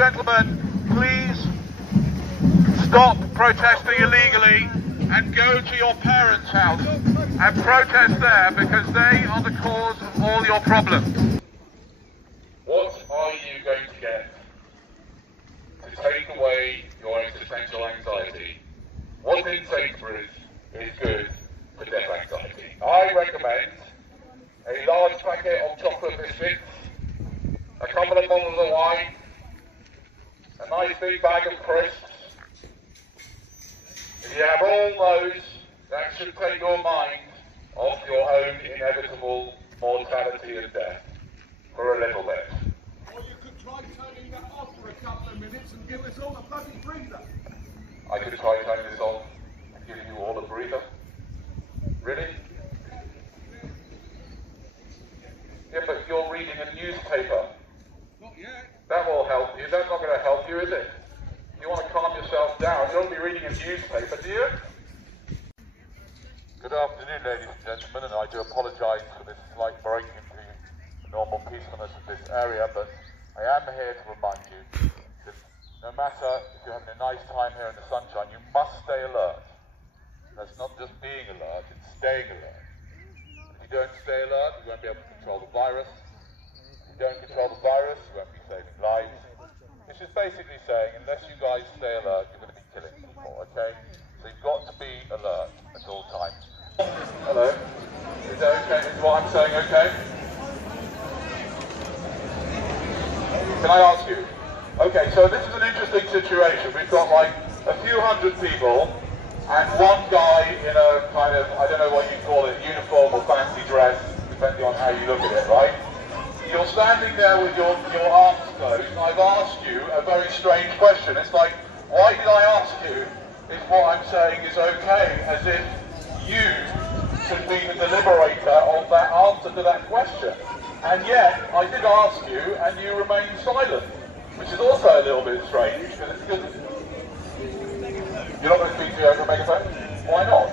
gentlemen, please stop protesting illegally and go to your parents' house and protest there, because they are the cause of all your problems. What are you going to get to take away your existential anxiety? What's in Sainsbury's is good for death anxiety. I recommend a large packet of chocolate biscuits, a couple of bottles of wine, a nice big bag of crisps. If you have all those, that should take your mind off your own inevitable mortality and death for a little bit. Or you could try turning that off for a couple of minutes and give us all a bloody breather. I could try turning this off and give you all a breather. Really? Yeah, but you're reading a newspaper. Not yet. That will help you. That's not going to help you, is it? You want to calm yourself down. You don't be reading a newspaper, do you? Good afternoon, ladies and gentlemen, and I do apologise for this slight break into the normal peacefulness of this area, but I am here to remind you that no matter if you're having a nice time here in the sunshine, you must stay alert. That's not just being alert, it's staying alert. If you don't stay alert, you won't be able to control the virus. If you don't control the virus, you won't be saving lives. Which is basically saying, unless you guys stay alert, you're going to be killing people, okay? So you've got to be alert at all times. Hello? Is that okay? Is what I'm saying okay? Can I ask you? Okay, so this is an interesting situation. We've got like a few hundred people, and one guy in a kind of, I don't know what you call it, uniform or fancy dress, depending on how you look at it, right? You're standing there with your arms closed, and I've asked you a very strange question. It's like, why did I ask you if what I'm saying is okay, as if you should be the deliberator of that answer to that question. And yet, I did ask you, and you remained silent, which is also a little bit strange, because it's good. You're not going to speak to your megaphone? Why not?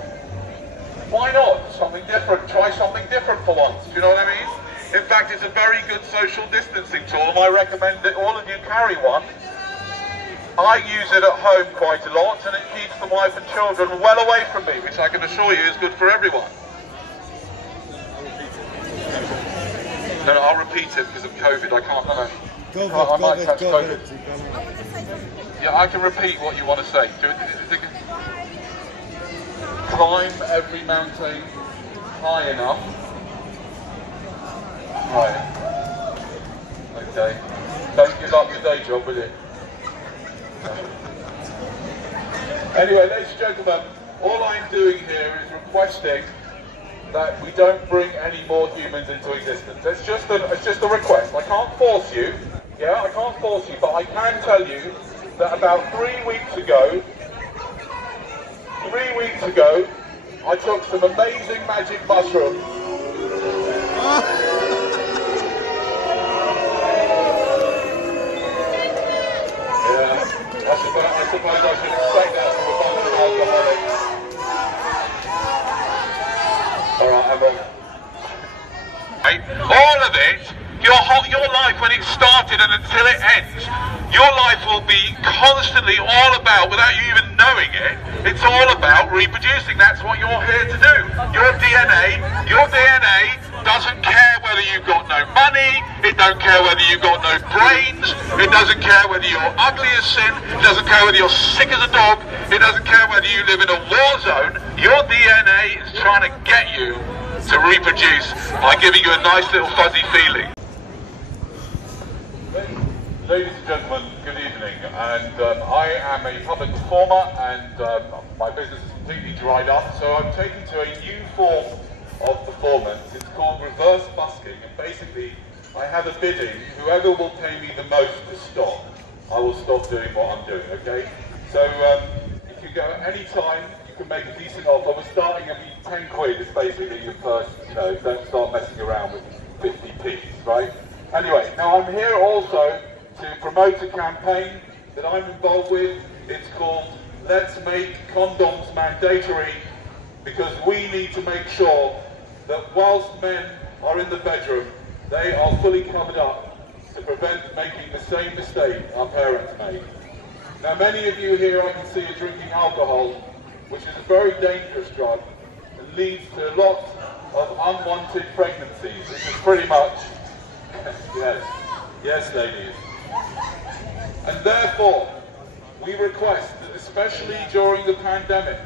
Why not? Something different. Try something different for once. Do you know what I mean? In fact, it's a very good social distancing tool, and I recommend that all of you carry one. I use it at home quite a lot, and it keeps the wife and children well away from me, which I can assure you is good for everyone. No, I'll repeat it because of COVID. I can't. No. I might catch COVID. Yeah, I can repeat what you want to say. Climb every mountain high enough. Right. Okay. Don't give up your day job, will you? Anyway, ladies and gentlemen, all I'm doing here is requesting that we don't bring any more humans into existence. It's just a request. I can't force you. Yeah, I can't force you, but I can tell you that about 3 weeks ago, I took some amazing magic mushrooms. I suppose I should expect that from a bunch of alcoholics. Alright, I'm on. All of it, your life when it started and until it ends, your life will be constantly all about, without you even knowing it, it's all about reproducing. That's what you're here to do. Your DNA doesn't care whether you've got no money, it don't care whether you've got no brains, it doesn't care whether you're ugly as sin, it doesn't care whether you're sick as a dog, it doesn't care whether you live in a war zone. Your DNA is trying to get you to reproduce by giving you a nice little fuzzy feeling. Ladies and gentlemen, good evening, and I am a public performer, and my business is completely dried up, so I'm taken to a new form of performance. It's called reverse busking, and basically I have a bidding. Whoever will pay me the most to stop, I will stop doing what I'm doing, okay? So if you go at any time, you can make a decent offer. We're starting at 10 quid is basically your first, don't start messing around with 50p, right? Anyway, now I'm here also to promote a campaign that I'm involved with. It's called Let's Make Condoms Mandatory, because we need to make sure that whilst men are in the bedroom, they are fully covered up to prevent making the same mistake our parents made. Now, many of you here I can see are drinking alcohol, which is a very dangerous drug and leads to lots of unwanted pregnancies. This is pretty much, yes ladies. And therefore, we request that especially during the pandemic,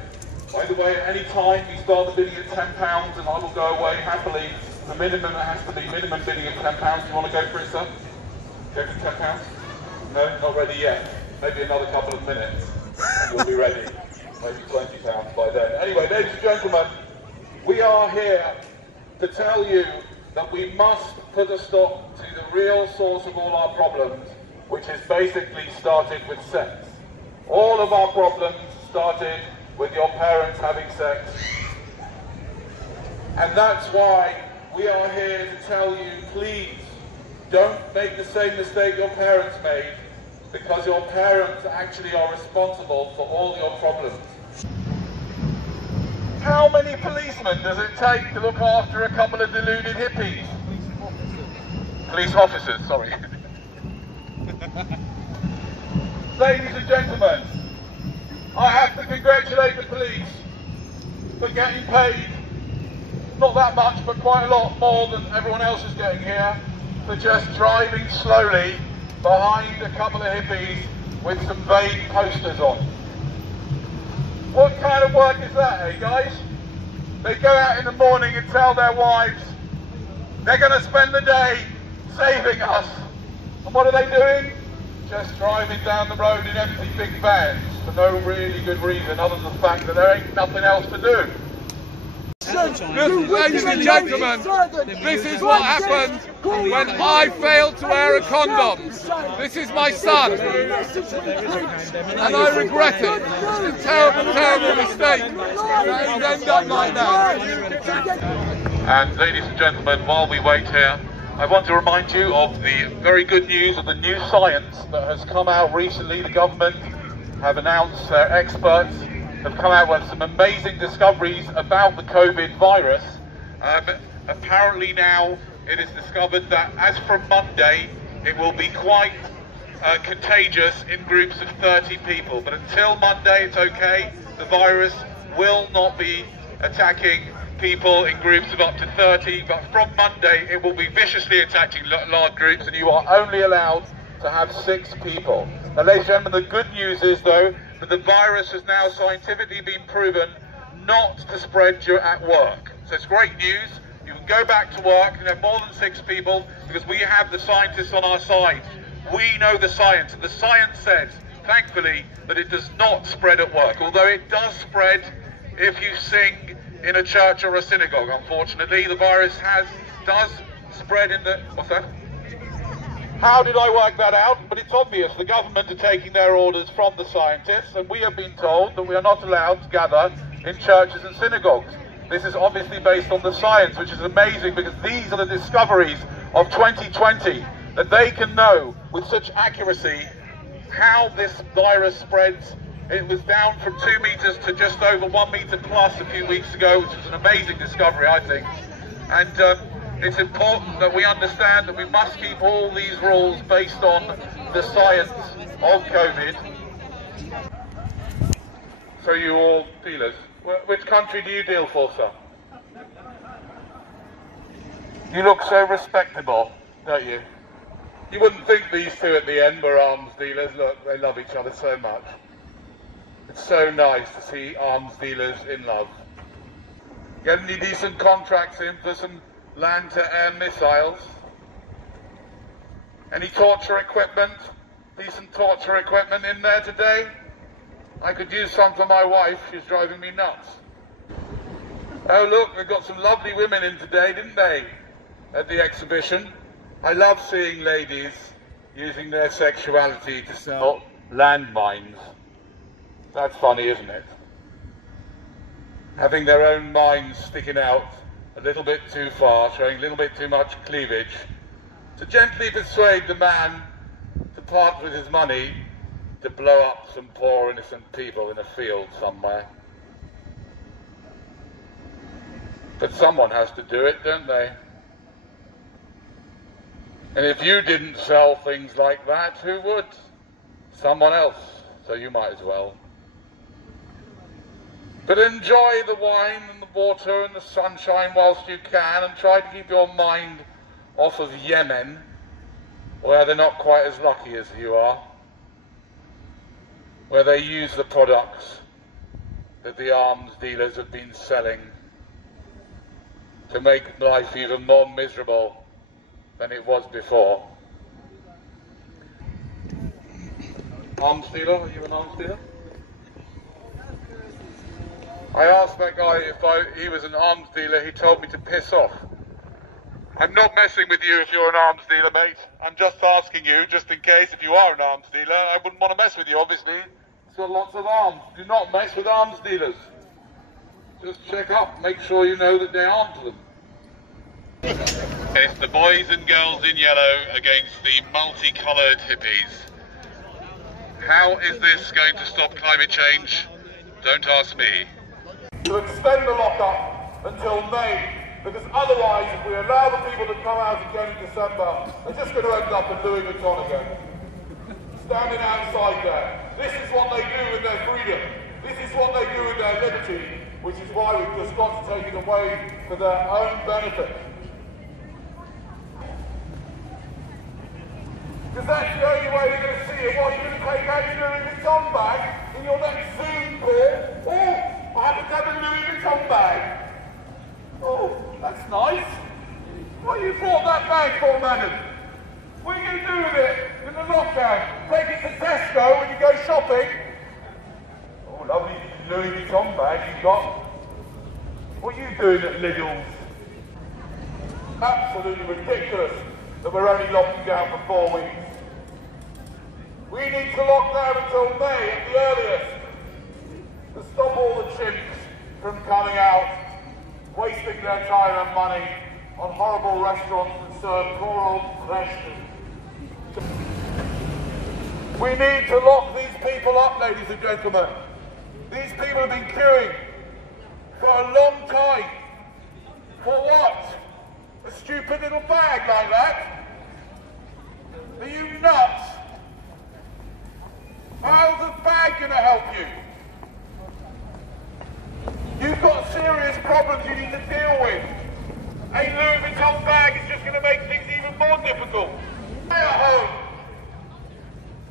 by the way, at any time you start the bidding at £10 and I will go away happily. The minimum has to be minimum bidding of £10. Do you want to go for it, sir? Go for £10? No, not ready yet. Maybe another couple of minutes and you'll be ready. Maybe £20 by then. Anyway, ladies and gentlemen, we are here to tell you that we must put a stop to the real source of all our problems, which is basically started with sex. All of our problems started with your parents having sex. And that's why we are here to tell you, please, don't make the same mistake your parents made, because your parents actually are responsible for all your problems. How many policemen does it take to look after a couple of deluded hippies? Police officers, sorry. Ladies and gentlemen, I have to congratulate the police for getting paid, not that much, but quite a lot more than everyone else is getting here, for just driving slowly behind a couple of hippies with some vague posters on. What kind of work is that, eh guys? They go out in the morning and tell their wives they're going to spend the day saving us. And what are they doing? Just driving down the road in empty big vans for no really good reason other than the fact that there ain't nothing else to do. Ladies and gentlemen, this is what happens when I fail to wear a condom. This is my son, and I regret it. It's a terrible, terrible mistake. He's ended up like that. And ladies and gentlemen, while we wait here, I want to remind you of the very good news of the new science that has come out recently. The government have announced their experts have come out with some amazing discoveries about the COVID virus. Apparently now it is discovered that as from Monday it will be quite contagious in groups of 30 people. But until Monday it's okay. The virus will not be attacking people in groups of up to 30, but from Monday it will be viciously attacking large groups, and you are only allowed to have 6 people. Now, ladies and gentlemen, the good news is though that the virus has now scientifically been proven not to spread at work. So it's great news. You can go back to work and have more than 6 people because we have the scientists on our side. We know the science, and the science says, thankfully, that it does not spread at work, although it does spread if you sing in a church or a synagogue. Unfortunately, the virus does spread in the... What's that? How did I work that out? But it's obvious. The government are taking their orders from the scientists, and we have been told that we are not allowed to gather in churches and synagogues. This is obviously based on the science, which is amazing because these are the discoveries of 2020, that they can know with such accuracy how this virus spreads. It was down from 2 meters to just over 1 meter plus a few weeks ago, which was an amazing discovery, I think. And it's important that we understand that we must keep all these rules based on the science of COVID. So you all dealers, which country do you deal for, sir? You look so respectable, don't you? You wouldn't think these two at the end were arms dealers. Look, they love each other so much. It's so nice to see arms dealers in love. Get any decent contracts in for some land-to-air missiles? Any torture equipment? Decent torture equipment in there today? I could use some for my wife. She's driving me nuts. Oh look, they've got some lovely women in today, didn't they? At the exhibition. I love seeing ladies using their sexuality to sell landmines. That's funny, isn't it? Having their own minds sticking out a little bit too far, showing a little bit too much cleavage, to gently persuade the man to part with his money to blow up some poor innocent people in a field somewhere. But someone has to do it, don't they? And if you didn't sell things like that, who would? Someone else. So you might as well. But enjoy the wine and the water and the sunshine whilst you can, and try to keep your mind off of Yemen, where they're not quite as lucky as you are, where they use the products that the arms dealers have been selling to make life even more miserable than it was before. Arms dealer? Are you an arms dealer? I asked that guy if he was an arms dealer. He told me to piss off. I'm not messing with you if you're an arms dealer, mate. I'm just asking you, just in case, if you are an arms dealer. I wouldn't want to mess with you, obviously. It's got lots of arms. Do not mess with arms dealers. Just check up. Make sure you know that they aren't them. It's the boys and girls in yellow against the multicoloured hippies. How is this going to stop climate change? Don't ask me. To extend the lockup until May, because otherwise, if we allow the people to come out again in December, they're just going to end up in Louis Vuitton again. Standing outside there. This is what they do with their freedom. This is what they do with their liberty, which is why we've just got to take it away for their own benefit. Because that's the only way you're going to see it. What, you're going to take out your Louis Vuitton bag in your next Zoom call? Oh, I happen to have a Louis Vuitton bag. Oh, that's nice. What you bought that bag for, madam? What are you going to do with it in the lockdown? Take it to Tesco when you go shopping? Oh, lovely Louis Vuitton bag you've got. What are you doing at Lidl's? Absolutely ridiculous that we're only locking down for 4 weeks. We need to lock down until May at the earliest to stop all the chimps from coming out, wasting their time and money on horrible restaurants that serve poor old flesh. We need to lock these people up, ladies and gentlemen. These people have been queuing for a long time. For what? A stupid little bag like that? Are you nuts? How's a bag going to help you? You've got serious problems you need to deal with. A Louis Vuitton bag is just going to make things even more difficult. Stay at home.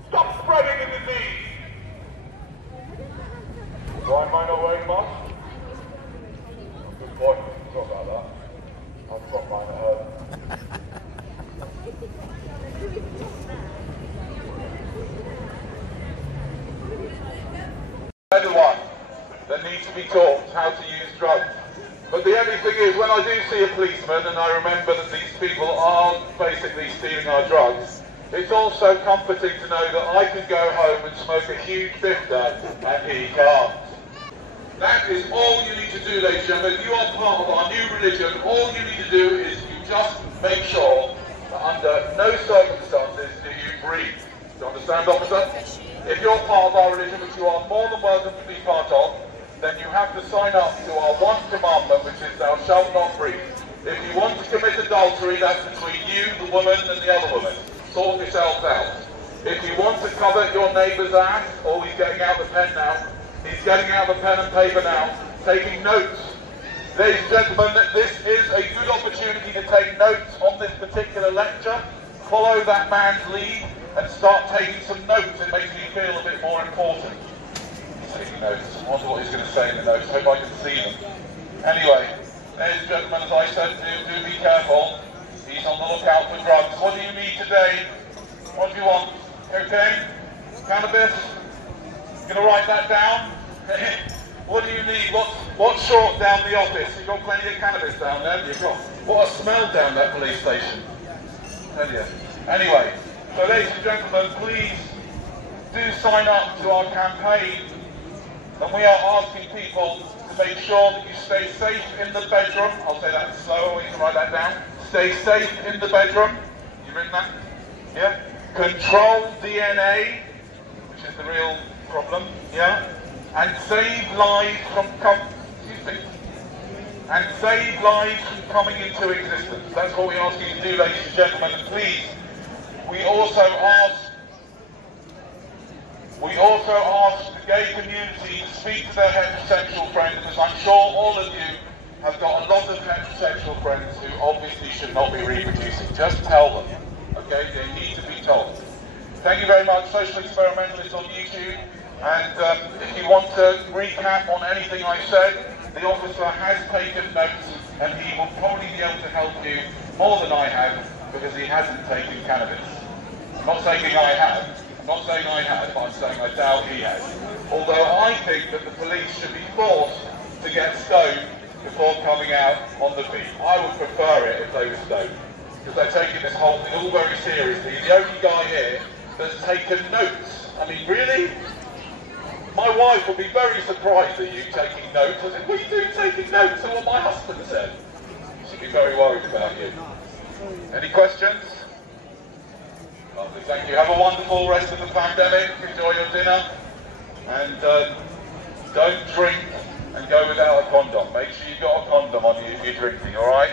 Stop spreading the disease. Why am I not wearing a mask? Good point. Sorry about that. I've got mine at home. Everyone that needs to be taught how to use drugs. But the only thing is, when I do see a policeman and I remember that these people are basically stealing our drugs, it's also comforting to know that I can go home and smoke a huge bifter and he can't. That is all you need to do, ladies and gentlemen. If you are part of our new religion, all you need to do is you just make sure that under no circumstances do you breathe. Do you understand, officer? If you're part of our religion, which you are more than welcome to be part of, then you have to sign up to our one commandment, which is thou shalt not breathe. If you want to commit adultery, that's between you, the woman, and the other woman. Sort yourselves out. If you want to cover your neighbour's ass, oh, he's getting out the pen now. He's getting out the pen and paper now, taking notes. Ladies and gentlemen, this is a good opportunity to take notes on this particular lecture. Follow that man's lead and start taking some notes. It makes me feel a bit more important. Taking notes. I wonder what he's going to say in the notes. Hope I can see them. Anyway, ladies and gentlemen, as I said, do be careful. He's on the lookout for drugs. What do you need today? What do you want? Cocaine? Cannabis? You going to write that down? What do you need? What's short down the office? You've got plenty of cannabis down there, haven't you? What a smell down that police station. Tell you. Anyway, so ladies and gentlemen, please do sign up to our campaign. And we are asking people to make sure that you stay safe in the bedroom. I'll say that slower, you can write that down. Stay safe in the bedroom. You written that? Yeah? Control DNA, which is the real problem, yeah? And save lives from and save lives from coming into existence. That's what we ask you to do, ladies and gentlemen. And please, we also ask the gay community to speak to their heterosexual friends, because I'm sure all of you have got a lot of heterosexual friends who obviously should not be reproducing. Just tell them, okay? They need to be told. Thank you very much, Social Experimentalist on YouTube. And if you want to recap on anything I said, the officer has taken notes, and he will probably be able to help you more than I have, because he hasn't taken cannabis. I'm not saying I have. I'm not saying I have, but I'm saying I doubt he has. Although I think that the police should be forced to get stoned before coming out on the beat. I would prefer it if they were stoned, because they're taking this whole thing all very seriously. The only guy here that's taken notes. I mean, really? My wife would be very surprised at you taking notes. I said, what are you doing taking notes of what my husband said? She'd be very worried about you. Any questions? Lovely, thank you. Have a wonderful rest of the pandemic. Enjoy your dinner. And don't drink and go without a condom. Make sure you've got a condom on you if you're drinking, alright?